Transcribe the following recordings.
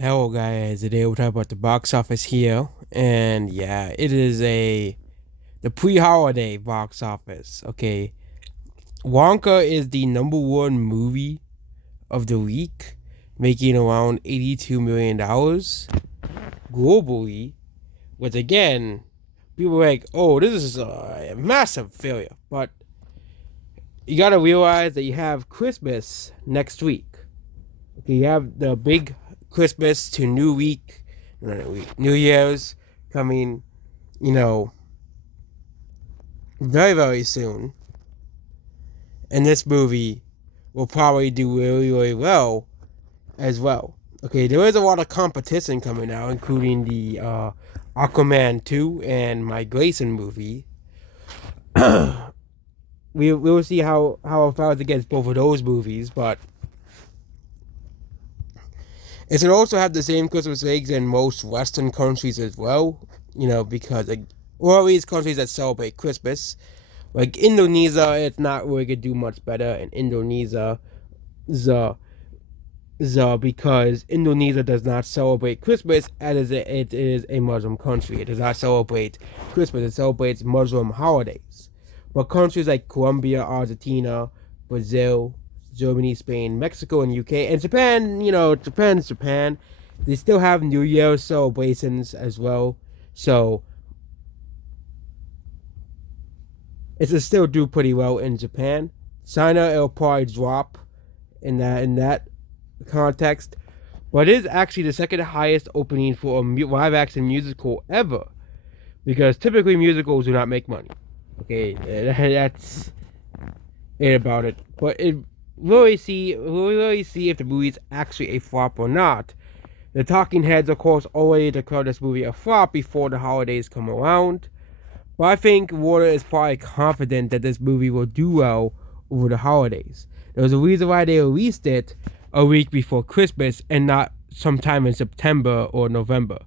Hello guys, today we'll talk about the box office here, and yeah, it is the pre-holiday box office. Okay, Wonka is the number one movie of the week, making around $82 million globally. Which again, people are like, "Oh, this is a massive failure," but you gotta realize that you have Christmas next week. Okay, you have the big Christmas to New Year's coming, you know, very, very soon. And this movie will probably do really, really well as well. Okay, there is a lot of competition coming out, including the Aquaman 2 and my Grayson movie. We will see how it fares against both of those movies, but it should also have the same Christmas eggs in most Western countries as well, because, like, or at least countries that celebrate Christmas. Like Indonesia, it's not really gonna do much better in Indonesia, the because Indonesia does not celebrate Christmas as it is a Muslim country. It does not celebrate Christmas. It celebrates Muslim holidays. But countries like Colombia, Argentina, Brazil, Germany, Spain, Mexico, and UK, and Japan, Japan's Japan, they still have New Year celebrations as well. So it'll still do pretty well in Japan. China, it'll probably drop in that context, but it is actually the second highest opening for a live action musical ever, because typically musicals do not make money. Okay, that's it about it. But we'll really see if the movie's actually a flop or not. The talking heads, of course, already declared this movie a flop before the holidays come around. But I think Warner is probably confident that this movie will do well over the holidays. There was a reason why they released it a week before Christmas and not sometime in September or November.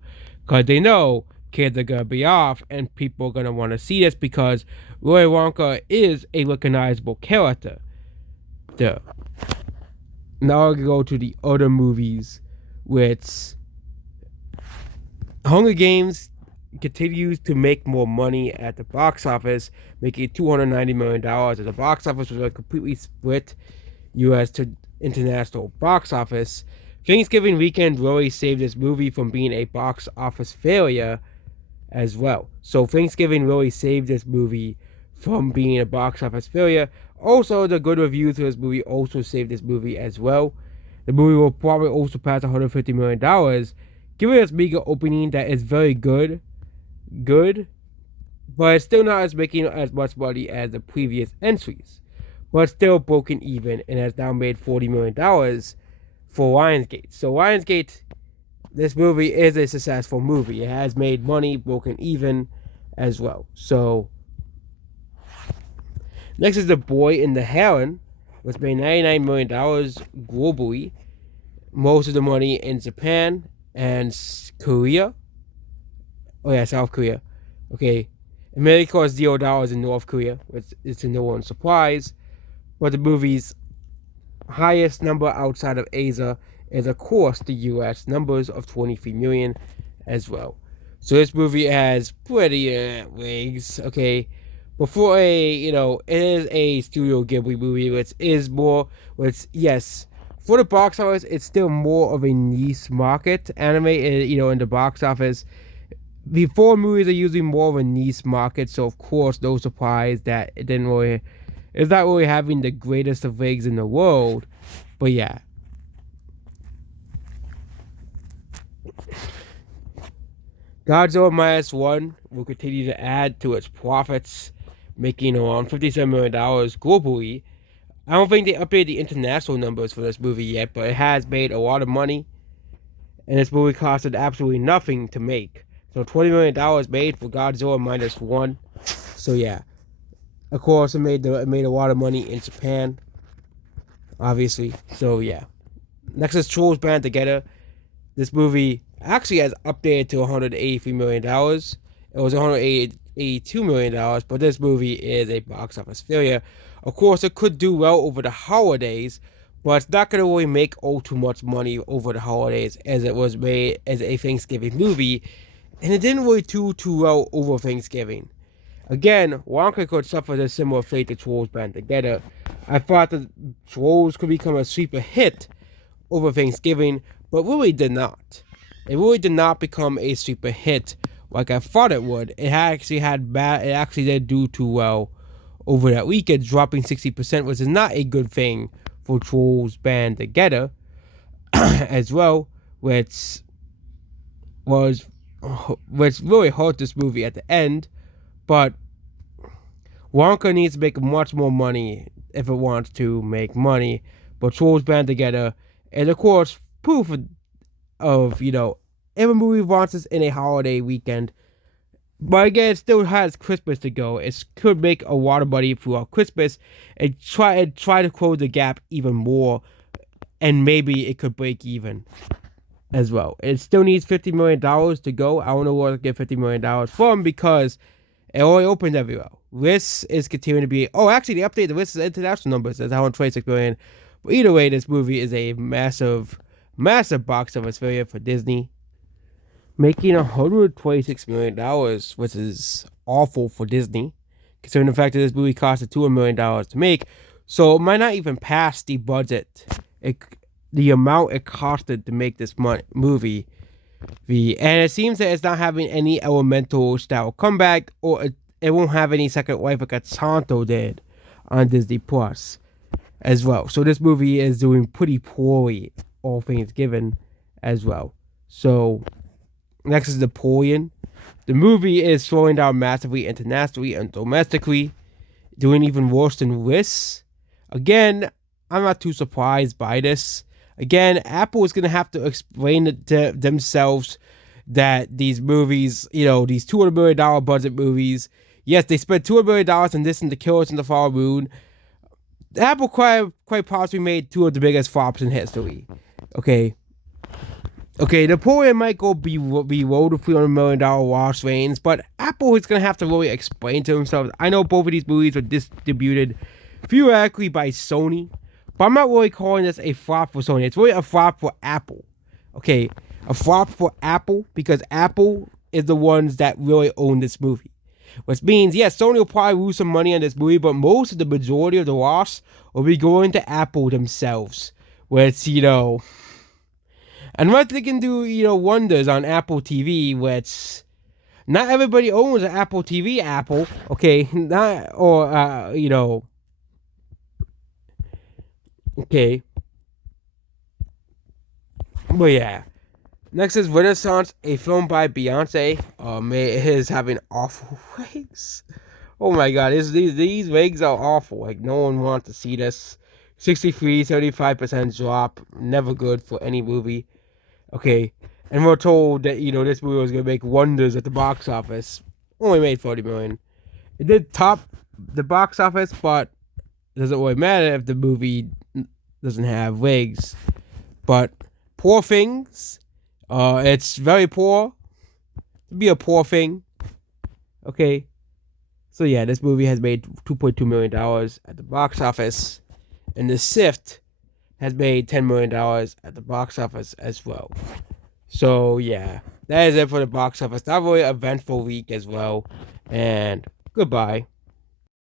Because they know kids are going to be off and people are going to want to see this because Willy Wonka is a recognizable character. Duh. Now I'll go to the other movies, which Hunger Games continues to make more money at the box office, making $290 million at the box office, was a completely split U.S. to international box office. Thanksgiving weekend really saved this movie from being a box office failure as well. So Thanksgiving really saved this movie from being a box office failure. Also, the good reviews for this movie also saved this movie as well. The movie will probably also pass $150 million, giving us meager opening that is very good, but it's still not as making as much money as the previous entries. But still broken even and has now made $40 million for Lionsgate. So Lionsgate, this movie is a successful movie. It has made money, broken even as well. So next is The Boy in the Heron, which made $99 million globally. Most of the money in Japan and Korea. Oh yeah, South Korea. Okay. It may cost $0 in North Korea, which is no one's surprise. But the movie's highest number outside of Asia is, of course, the US numbers of 23 million as well. So this movie has pretty legs, okay? But for it is a Studio Ghibli movie, yes, for the box office, it's still more of a niche market. Anime, in the box office, before movies are usually more of a niche market, so of course, no surprise that it's not really having the greatest of legs in the world. But yeah. Godzilla Minus One will continue to add to its profits, making around $57 million globally. I don't think they updated the international numbers for this movie yet, but it has made a lot of money. And this movie costed absolutely nothing to make. So $20 million made for Godzilla Minus One. So yeah. Of course, it made a lot of money in Japan, obviously. So yeah. Next is Trolls Band Together. This movie actually has updated to $183 million. It was $182 million, but this movie is a box office failure. Of course, it could do well over the holidays, but it's not gonna really make all too much money over the holidays as it was made as a Thanksgiving movie, and it didn't really do too well over Thanksgiving. Again, Wonka could suffer a similar fate to Trolls Band Together. I thought that Trolls could become a sleeper hit over Thanksgiving, but really did not. It really did not become a sleeper hit like I thought it would. It actually did do too well over that weekend, dropping 60%, which is not a good thing for Trolls Band Together as well, was which really hurt this movie at the end. But Wonka needs to make much more money if it wants to make money. But Trolls Band Together is, of course, proof of every movie wants us in a holiday weekend. But again, it still has Christmas to go. It could make a lot of money throughout Christmas and try to close the gap even more, and maybe it could break even as well. It still needs $50 million to go. I don't know where to get $50 million from because it only opened everywhere. This is continuing to be. Oh, actually, they updated the list of international numbers. It's 126 million. But either way, this movie is a massive, massive box office failure for Disney, making $126 million, which is awful for Disney, considering the fact that this movie costed $200 million to make. So it might not even pass the budget, the amount it costed to make this movie. And it seems that it's not having any Elemental style comeback, or it won't have any second life like Santo did on Disney Plus as well. So this movie is doing pretty poorly, all things given, as well. So next is Napoleon. The movie is slowing down massively internationally and domestically, doing even worse than this. Again, I'm not too surprised by this. Again, Apple is going to have to explain it to themselves that these movies, these $200 million budget movies, yes, they spent $200 million on this and The Killers in the Flower Moon. Apple quite possibly made two of the biggest flops in history. Okay, Napoleon might go below the $300 million loss range, but Apple is going to have to really explain to themselves. I know both of these movies were distributed theoretically by Sony, but I'm not really calling this a flop for Sony. It's really a flop for Apple. Okay, a flop for Apple because Apple is the ones that really own this movie. Which means, yes, Sony will probably lose some money on this movie, but most of the majority of the loss will be going to Apple themselves. Which, unless they can do, wonders on Apple TV, which not everybody owns an Apple TV, Apple. Okay, okay. But yeah. Next is Renaissance, a film by Beyonce. It is having awful wigs. Oh my god, these wigs are awful. Like, no one wants to see this. 75% drop. Never good for any movie. Okay. And we're told that, this movie was going to make wonders at the box office. Only made $40 million. It did top the box office, but it doesn't really matter if the movie doesn't have wigs. But Poor Things. It's very poor. To be a poor thing. Okay. So yeah, this movie has made $2.2 million at the box office. And The Sift has made $10 million at the box office as well. So yeah, that is it for the box office. Not really eventful week as well. And goodbye.